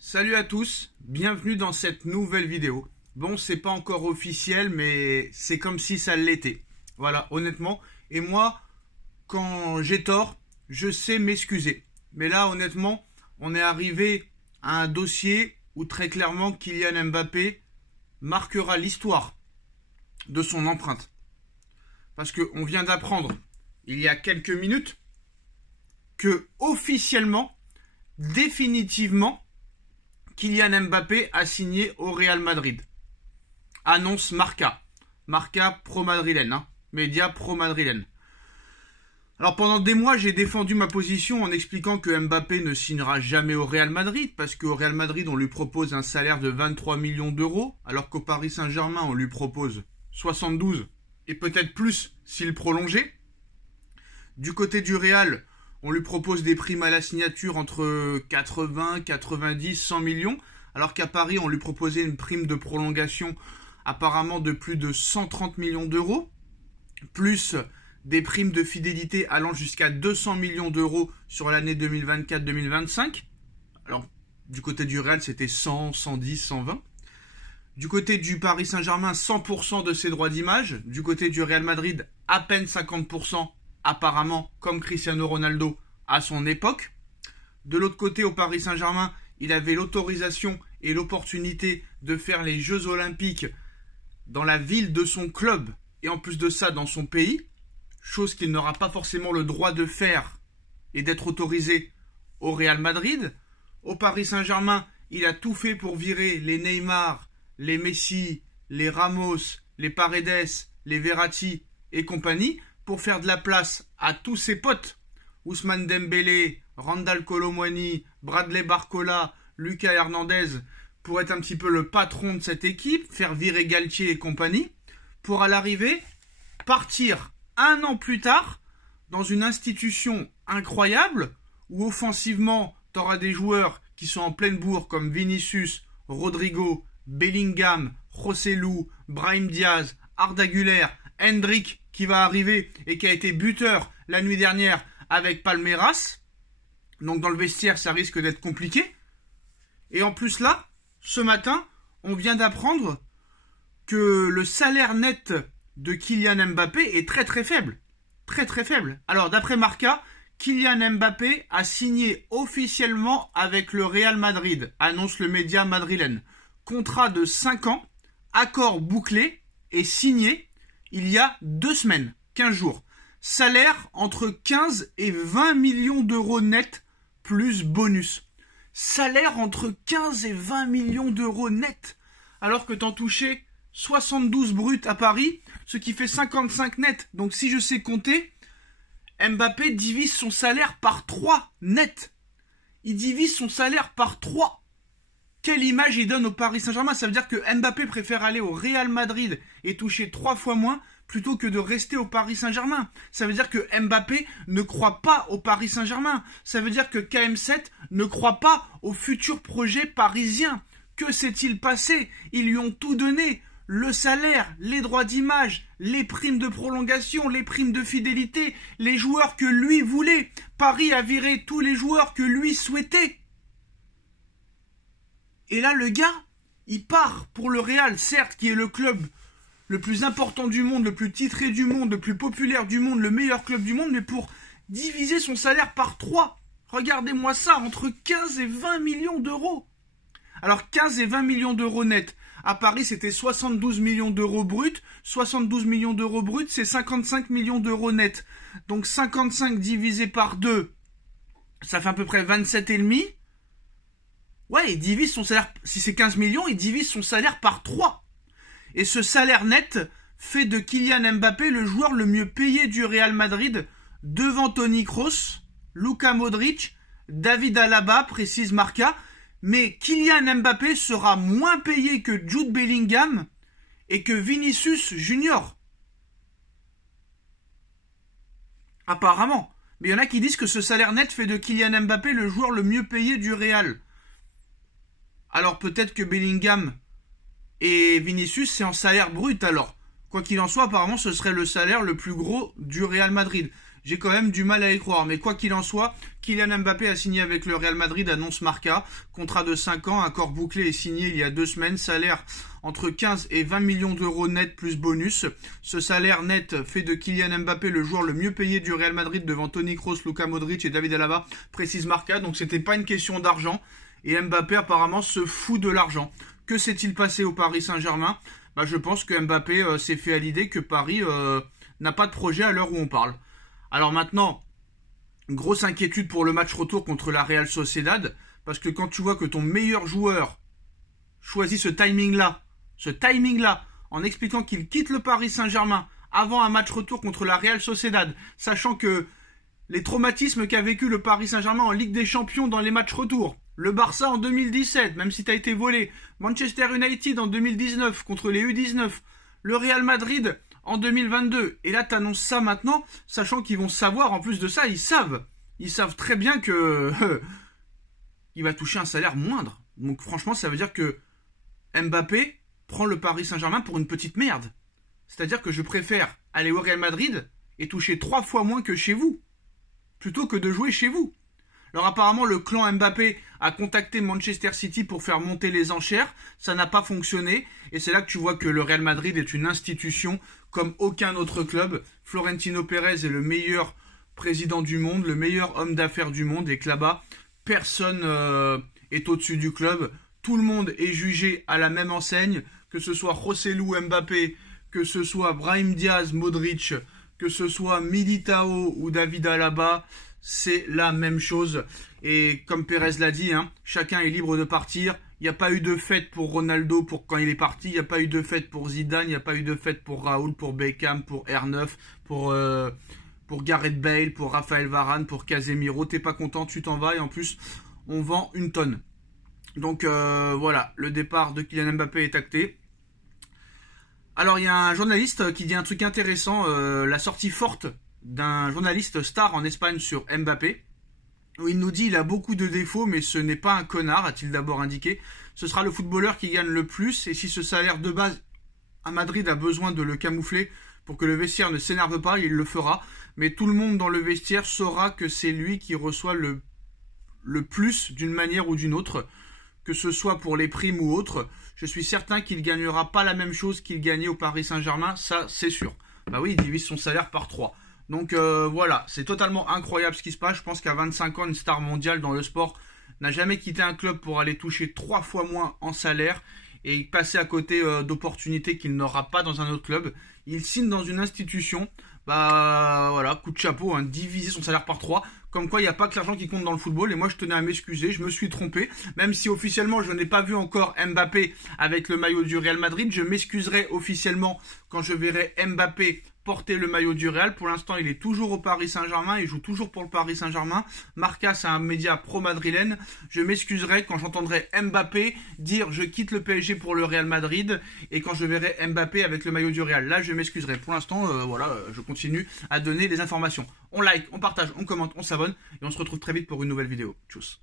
Salut à tous, bienvenue dans cette nouvelle vidéo. Bon, c'est pas encore officiel, mais c'est comme si ça l'était. Voilà, honnêtement. Et moi, quand j'ai tort, je sais m'excuser. Mais là, honnêtement, on est arrivé à un dossier où très clairement Kylian Mbappé marquera l'histoire de son empreinte. Parce qu'on vient d'apprendre, il y a quelques minutes, que officiellement, définitivement, Kylian Mbappé a signé au Real Madrid. Annonce Marca. Marca pro-madrilène. Média pro-madrilène. Alors pendant des mois, j'ai défendu ma position en expliquant que Mbappé ne signera jamais au Real Madrid parce qu'au Real Madrid, on lui propose un salaire de 23 millions d'euros alors qu'au Paris Saint-Germain, on lui propose 72 et peut-être plus s'il prolongeait. Du côté du Real, on lui propose des primes à la signature entre 80, 90, 100 millions, alors qu'à Paris, on lui proposait une prime de prolongation apparemment de plus de 130 millions d'euros, plus des primes de fidélité allant jusqu'à 200 millions d'euros sur l'année 2024-2025. Alors, du côté du Real, c'était 100, 110, 120. Du côté du Paris Saint-Germain, 100% de ses droits d'image. Du côté du Real Madrid, à peine 50%. Apparemment, comme Cristiano Ronaldo à son époque. De l'autre côté, au Paris Saint-Germain, il avait l'autorisation et l'opportunité de faire les Jeux Olympiques dans la ville de son club et en plus de ça dans son pays, chose qu'il n'aura pas forcément le droit de faire et d'être autorisé au Real Madrid. Au Paris Saint-Germain, il a tout fait pour virer les Neymar, les Messi, les Ramos, les Paredes, les Verratti et compagnie, pour faire de la place à tous ses potes, Ousmane Dembélé, Randal Kolo Muani, Bradley Barcola, Lucas Hernandez, pour être un petit peu le patron de cette équipe, faire virer Galtier et compagnie, pour à l'arrivée partir un an plus tard dans une institution incroyable où offensivement tu auras des joueurs qui sont en pleine bourre comme Vinicius, Rodrigo, Bellingham, Joselu, Brahim Diaz, Arda Güler, Hendrick qui va arriver et qui a été buteur la nuit dernière avec Palmeiras. Donc dans le vestiaire, ça risque d'être compliqué. Et en plus là, ce matin, on vient d'apprendre que le salaire net de Kylian Mbappé est très très faible. Très très faible. Alors d'après Marca, Kylian Mbappé a signé officiellement avec le Real Madrid, annonce le média madrilène. Contrat de 5 ans, accord bouclé et signé il y a 2 semaines, 15 jours. Salaire entre 15 et 20 millions d'euros net plus bonus. Salaire entre 15 et 20 millions d'euros net. Alors que t'en touchais 72 bruts à Paris, ce qui fait 55 net. Donc si je sais compter, Mbappé divise son salaire par 3 net. Il divise son salaire par 3. Quelle image il donne au Paris Saint-Germain? Ça veut dire que Mbappé préfère aller au Real Madrid et toucher 3 fois moins plutôt que de rester au Paris Saint-Germain. Ça veut dire que Mbappé ne croit pas au Paris Saint-Germain. Ça veut dire que KM7 ne croit pas au futur projet parisien. Que s'est-il passé? Ils lui ont tout donné. Le salaire, les droits d'image, les primes de prolongation, les primes de fidélité, les joueurs que lui voulait. Paris a viré tous les joueurs que lui souhaitait. Et là, le gars, il part pour le Real, certes, qui est le club le plus important du monde, le plus titré du monde, le plus populaire du monde, le meilleur club du monde, mais pour diviser son salaire par 3. Regardez-moi ça, entre 15 et 20 millions d'euros. Alors 15 et 20 millions d'euros net. À Paris, c'était 72 millions d'euros bruts. 72 millions d'euros bruts, c'est 55 millions d'euros net. Donc 55 divisé par 2, ça fait à peu près 27,5. Ouais, il divise son salaire, si c'est 15 millions, il divise son salaire par 3. Et ce salaire net fait de Kylian Mbappé le joueur le mieux payé du Real Madrid, devant Toni Kroos, Luka Modric, David Alaba, précise Marca. Mais Kylian Mbappé sera moins payé que Jude Bellingham et que Vinicius Junior. Apparemment. Mais il y en a qui disent que ce salaire net fait de Kylian Mbappé le joueur le mieux payé du Real. Alors peut-être que Bellingham et Vinicius, c'est en salaire brut alors. Quoi qu'il en soit, apparemment, ce serait le salaire le plus gros du Real Madrid. j'ai quand même du mal à y croire. Mais quoi qu'il en soit, Kylian Mbappé a signé avec le Real Madrid, annonce Marca. Contrat de 5 ans, accord bouclé et signé il y a 2 semaines. Salaire entre 15 et 20 millions d'euros net plus bonus. Ce salaire net fait de Kylian Mbappé le joueur le mieux payé du Real Madrid devant Toni Kroos, Luka Modric et David Alaba, précise Marca. Donc c'était pas une question d'argent. Et Mbappé apparemment se fout de l'argent. Que s'est-il passé au Paris Saint-Germain? Je pense que Mbappé s'est fait à l'idée que Paris n'a pas de projet à l'heure où on parle. Alors maintenant, grosse inquiétude pour le match retour contre la Real Sociedad, parce que quand tu vois que ton meilleur joueur choisit ce timing-là, en expliquant qu'il quitte le Paris Saint-Germain avant un match retour contre la Real Sociedad, sachant que les traumatismes qu'a vécu le Paris Saint-Germain en Ligue des Champions dans les matchs retour, le Barça en 2017, même si t'as été volé, Manchester United en 2019 contre les U19, le Real Madrid en 2022. Et là, t'annonces ça maintenant, sachant qu'ils vont savoir, en plus de ça, ils savent très bien que il va toucher un salaire moindre. Donc franchement, ça veut dire que Mbappé prend le Paris Saint-Germain pour une petite merde. C'est-à-dire que je préfère aller au Real Madrid et toucher 3 fois moins que chez vous, plutôt que de jouer chez vous. Alors apparemment le clan Mbappé a contacté Manchester City pour faire monter les enchères, ça n'a pas fonctionné et c'est là que tu vois que le Real Madrid est une institution comme aucun autre club. Florentino Pérez est le meilleur président du monde, le meilleur homme d'affaires du monde et que là-bas personne est au-dessus du club, tout le monde est jugé à la même enseigne, que ce soit Joselu Mbappé, que ce soit Brahim Diaz, Modric, que ce soit Militao ou David Alaba, c'est la même chose. Et comme Pérez l'a dit, chacun est libre de partir. Il n'y a pas eu de fête pour Ronaldo pour quand il est parti. Il n'y a pas eu de fête pour Zidane. Il n'y a pas eu de fête pour Raoul, pour Beckham, pour R9, pour Gareth Bale, pour Raphaël Varane, pour Casemiro. T'es pas content, tu t'en vas. Et en plus, on vend une tonne. Donc voilà, le départ de Kylian Mbappé est acté. Alors il y a un journaliste qui dit un truc intéressant, la sortie forte d'un journaliste star en Espagne sur Mbappé, où il nous dit il a beaucoup de défauts mais ce n'est pas un connard, a-t-il d'abord indiqué. Ce sera le footballeur qui gagne le plus et si ce salaire de base à Madrid a besoin de le camoufler pour que le vestiaire ne s'énerve pas, il le fera. Mais tout le monde dans le vestiaire saura que c'est lui qui reçoit le plus d'une manière ou d'une autre, que ce soit pour les primes ou autre. Je suis certain qu'il ne gagnera pas la même chose qu'il gagnait au Paris Saint-Germain, ça c'est sûr. Bah oui, il divise son salaire par 3. Donc voilà, c'est totalement incroyable ce qui se passe. Je pense qu'à 25 ans, une star mondiale dans le sport n'a jamais quitté un club pour aller toucher 3 fois moins en salaire et passer à côté d'opportunités qu'il n'aura pas dans un autre club. Il signe dans une institution, bah voilà, coup de chapeau, diviser son salaire par 3. Comme quoi il n'y a pas que l'argent qui compte dans le football. Et moi je tenais à m'excuser, je me suis trompé. Même si officiellement je n'ai pas vu encore Mbappé avec le maillot du Real Madrid, je m'excuserai officiellement quand je verrai Mbappé porter le maillot du Real. Pour l'instant il est toujours au Paris Saint-Germain, il joue toujours pour le Paris Saint-Germain. Marca c'est un média pro-madrilène. Je m'excuserai quand j'entendrai Mbappé dire je quitte le PSG pour le Real Madrid. Et quand je verrai Mbappé avec le maillot du Real, là je m'excuserai. Pour l'instant voilà, je continue à donner les informations. On like, on partage, on commente, on s'abonne et on se retrouve très vite pour une nouvelle vidéo. Tchuss.